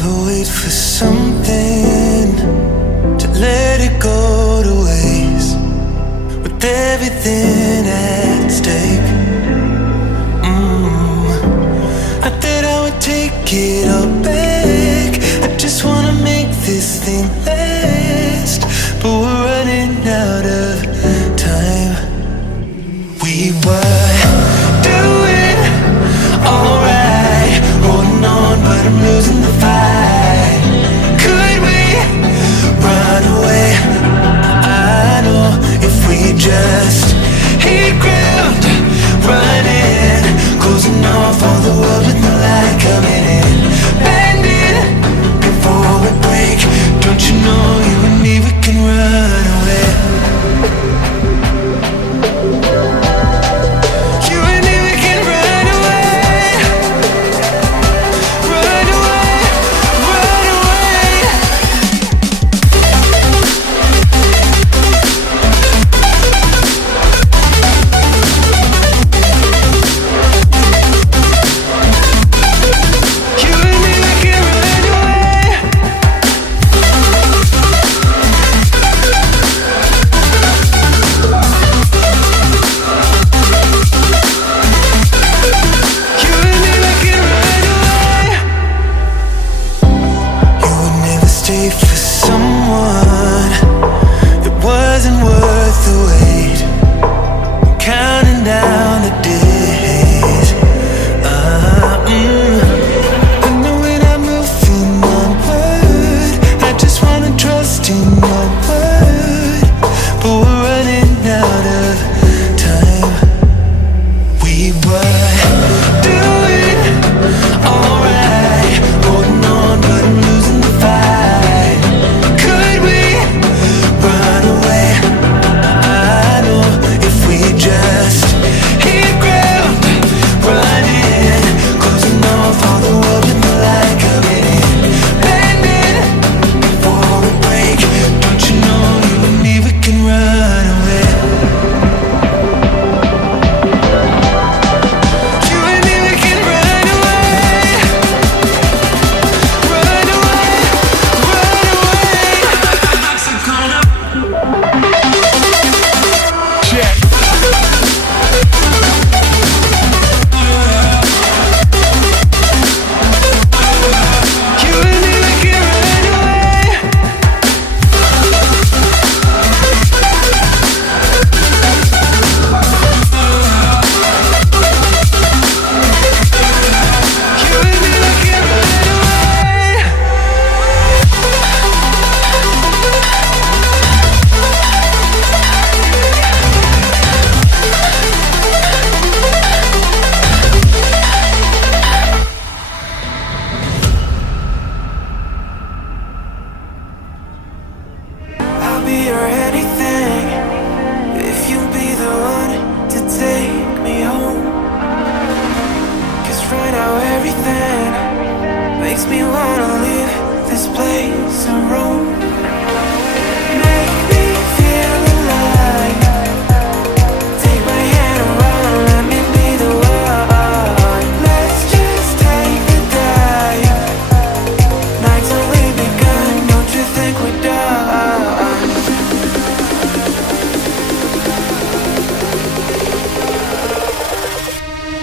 never wait for something to let it go to waste, with everything at stake. I thought I would take it all back. I just wanna make this thing last, but we're running out of time. We were doing alright, holding on, but I'm losing the fight. Could we run away? I know if we just hit ground, running, closing off all the world with no light coming in, bending before we break. Don't you know you and me, we can run away. For someone that wasn't worth the wait, I'm counting down the days. I know when I'm moving onward, I just wanna trust in your word, but we're running out of time. We were doing alright, holding on, but I'm losing the fight.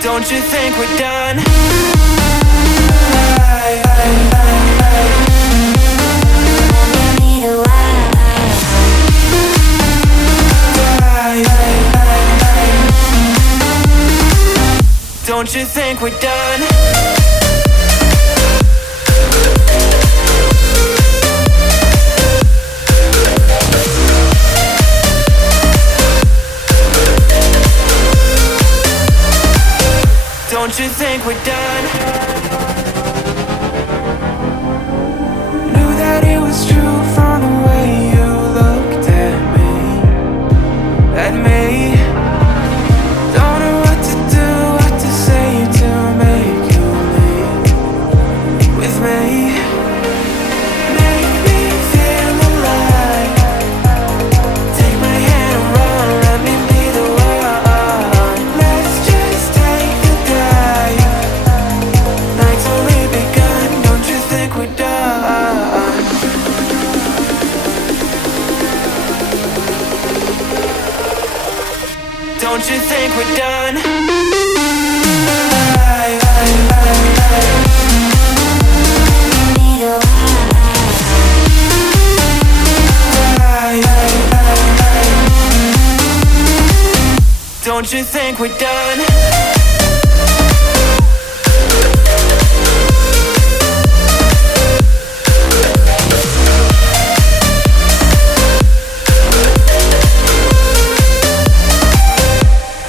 Don't you think we're done? Don't you think we're done? Don't you think we're done? Knew that it was true from the way you looked at me. Don't know what to do, what to say to make you leave with me. Make me feel alive. Take my hand and run, let me be the one. Let's just take the dive. Nights Don't you think we're done?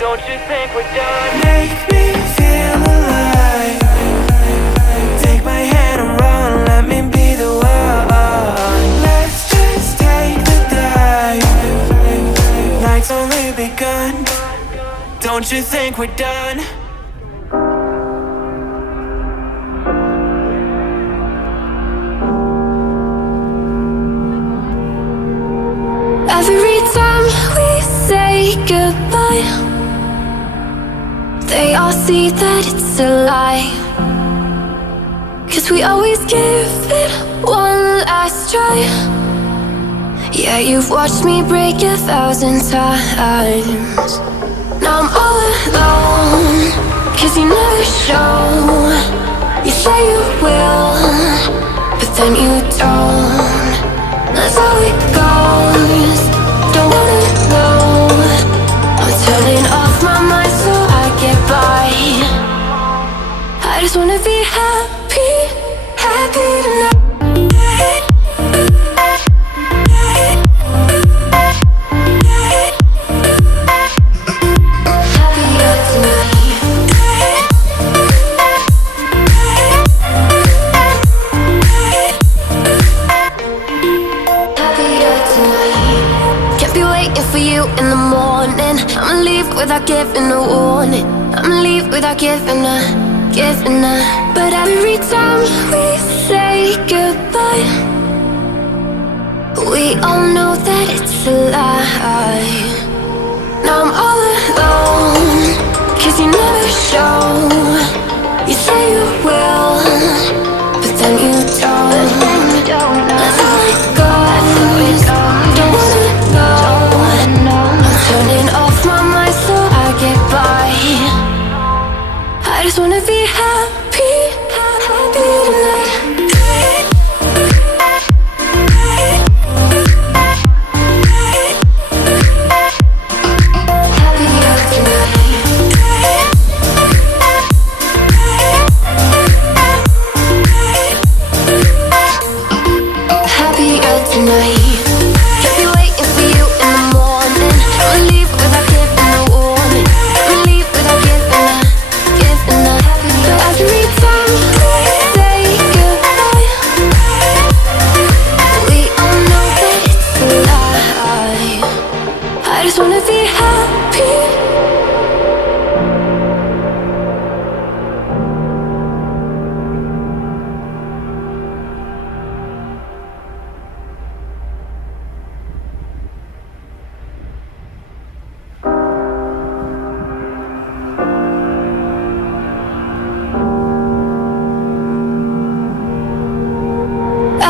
Don't you think we're done? Make me feel alive. Take my hand and run, let me be the one. Let's just take the dive. Night's only begun. Don't you think we're done? Every time we say goodbye, they all see that it's a lie. 'Cause we always give it one last try. Yeah, you've watched me break 1,000 times. Now I'm all alone, 'cause you never show. You say you will, but then you don't. That's how it goes. Don't wanna know. I'm turning off my mind so I get by. I just wanna be happy, happy tonight. In the morning, I'ma leave without giving a warning. I'ma leave without giving a. But every time we say goodbye, we all know that it's a lie. Now I'm all alone, 'cause you never show. You say you will, but then you don't. That's how it goes. Don't wanna know. Turning off my mind so I get by. I just wanna be happy, happy tonight. Happier tonight. Happier tonight.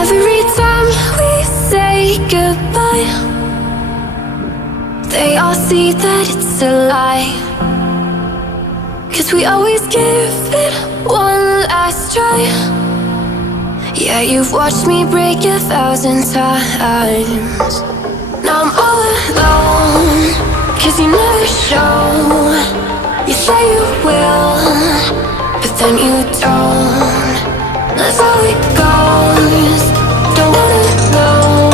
Every time we say goodbye, they all see that it's a lie. 'Cause we always give it one last try. Yeah, you've watched me break 1,000 times. Now I'm all alone, 'cause you never show. You say you will, but then you don't. That's how it goes. Don't wanna know.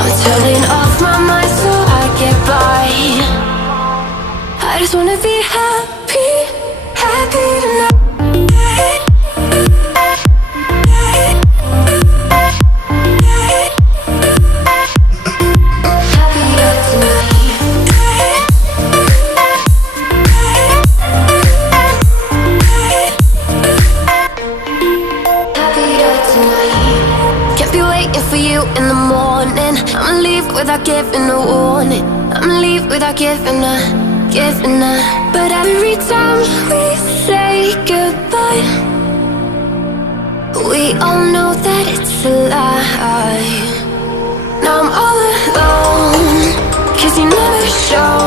I'm turning off my mind so I get by. I just wanna be happy, happy tonight. In the morning, I'ma leave without giving a warning. I'ma leave without giving a. But every time we say goodbye, we all know that it's a lie. Now I'm all alone, 'cause you never show.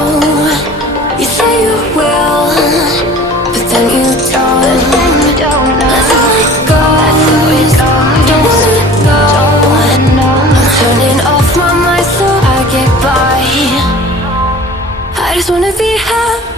You say you will, but then you don't. That's how it goes. Don't wanna know. Turning off my mind so I get by. I just just wanna be happy.